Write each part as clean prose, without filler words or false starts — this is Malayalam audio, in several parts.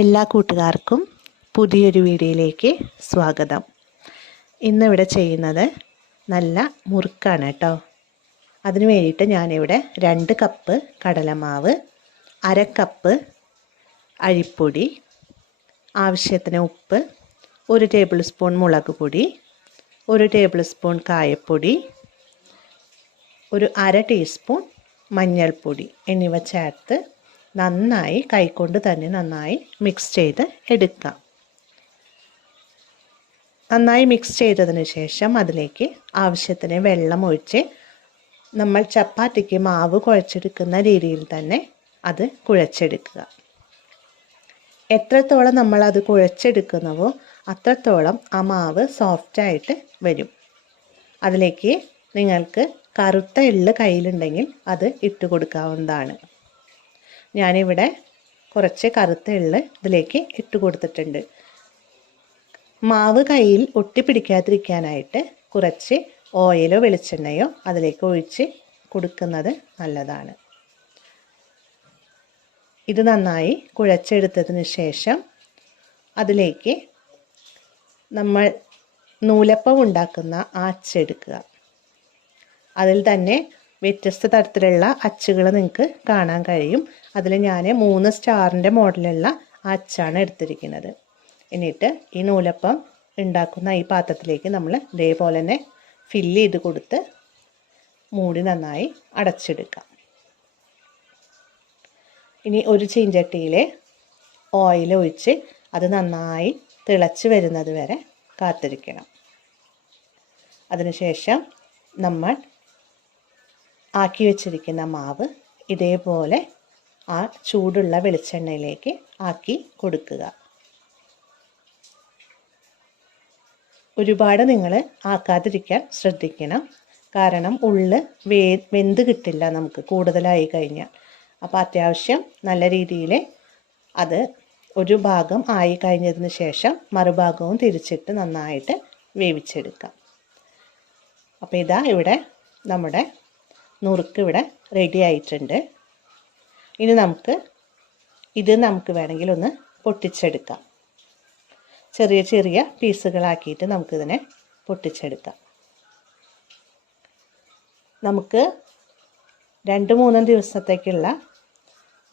എല്ലാ കൂട്ടുകാർക്കും പുതിയൊരു വീഡിയോയിലേക്ക് സ്വാഗതം. ഇന്നിവിടെ ചെയ്യുന്നത് നല്ല മുറുക്കാണ് കേട്ടോ. അതിന് വേണ്ടിയിട്ട് ഞാനിവിടെ 2 കപ്പ് കടലമാവ്, 1/2 കപ്പ് അരിപ്പൊടി, ആവശ്യത്തിന് ഉപ്പ്, 1 ടേബിൾ സ്പൂൺ മുളക് പൊടി, 1 ടേബിൾ സ്പൂൺ കായപ്പൊടി, 1/2 ടീസ്പൂൺ മഞ്ഞൾപ്പൊടി എന്നിവ ചേർത്ത് നന്നായി കൈകൊണ്ട് തന്നെ നന്നായി മിക്സ് ചെയ്ത് എടുക്കാം. നന്നായി മിക്സ് ചെയ്തതിന് ശേഷം അതിലേക്ക് ആവശ്യത്തിന് വെള്ളം ഒഴിച്ച് നമ്മൾ ചപ്പാത്തിക്ക് മാവ് കുഴച്ചെടുക്കുന്ന രീതിയിൽ തന്നെ അത് കുഴച്ചെടുക്കുക. എത്രത്തോളം നമ്മൾ അത് കുഴച്ചെടുക്കുന്നവോ അത്രത്തോളം ആ മാവ് സോഫ്റ്റായിട്ട് വരും. അതിലേക്ക് നിങ്ങൾക്ക് കറുത്ത എള്ള് കയ്യിലുണ്ടെങ്കിൽ അത് ഇട്ട് കൊടുക്കാവുന്നതാണ്. ഞാനിവിടെ കുറച്ച് കറുത്ത എള്ള് ഇതിലേക്ക് ഇട്ട് കൊടുത്തിട്ടുണ്ട്. മാവ് കയ്യിൽ ഒട്ടിപ്പിടിക്കാതിരിക്കാനായിട്ട് കുറച്ച് ഓയിലോ വെളിച്ചെണ്ണയോ അതിലേക്ക് ഒഴിച്ച് കൊടുക്കുന്നത് നല്ലതാണ്. ഇത് നന്നായി കുഴച്ചെടുത്തതിന് ശേഷം അതിലേക്ക് നമ്മൾ നൂലപ്പം ഉണ്ടാക്കുന്ന ആ അച്ചെടുക്കുക. അതിൽ തന്നെ വ്യത്യസ്ത തരത്തിലുള്ള അച്ചുകൾ നിങ്ങൾക്ക് കാണാൻ കഴിയും. അതിൽ ഞാൻ 3 സ്റ്റാറിൻ്റെ മോഡലുള്ള അച്ചാണ് എടുത്തിരിക്കുന്നത്. എന്നിട്ട് ഈ നൂലപ്പം ഉണ്ടാക്കുന്ന ഈ പാത്രത്തിലേക്ക് നമ്മൾ ഇതേപോലെ തന്നെ ഫില്ല് ചെയ്ത് കൊടുത്ത് മൂടി നന്നായി അടച്ചെടുക്കാം. ഇനി ഒരു ചീഞ്ചട്ടിയിൽ ഓയിൽ ഒഴിച്ച് അത് നന്നായി തിളച്ച് വരുന്നത് വരെ കാത്തിരിക്കണം. അതിനുശേഷം നമ്മൾ ആക്കി വെച്ചിരിക്കുന്ന മാവ് ഇതേപോലെ ആ ചൂടുള്ള വെളിച്ചെണ്ണയിലേക്ക് ആക്കി കൊടുക്കുക. ഒരുപാട് നിങ്ങൾ ആക്കാതിരിക്കാൻ ശ്രദ്ധിക്കണം. കാരണം ഉള്ള് വെന്ത് കിട്ടില്ല നമുക്ക് കൂടുതലായി കഴിഞ്ഞാൽ. അപ്പോൾ അത്യാവശ്യം നല്ല രീതിയിൽ അത് ഒരു ഭാഗം ആയി കഴിഞ്ഞതിന് ശേഷം മറുഭാഗവും തിരിച്ചിട്ട് നന്നായിട്ട് വേവിച്ചെടുക്കാം. അപ്പോൾ ഇതാ ഇവിടെ നമ്മുടെ നുറുക്ക് ഇവിടെ റെഡി ആയിട്ടുണ്ട്. ഇനി നമുക്ക് വേണമെങ്കിൽ ഒന്ന് പൊട്ടിച്ചെടുക്കാം. ചെറിയ ചെറിയ പീസുകളാക്കിയിട്ട് നമുക്കിതിനെ പൊട്ടിച്ചെടുക്കാം. നമുക്ക് 2-3 ദിവസത്തേക്കുള്ള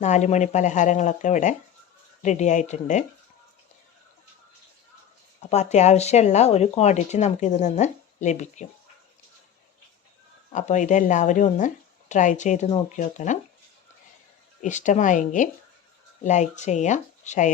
4 മണി പലഹാരങ്ങളൊക്കെ ഇവിടെ റെഡി ആയിട്ടുണ്ട്. അപ്പോൾ അത്യാവശ്യമുള്ള ഒരു ക്വാണ്ടിറ്റി നമുക്കിതിൽ നിന്ന് ലഭിക്കും. അപ്പോൾ ഇതെല്ലാവരും ഒന്ന് ട്രൈ ചെയ്ത് നോക്കി നോക്കണം. ഇഷ്ടമായെങ്കിൽ ലൈക്ക് ചെയ്യുക, ഷെയർ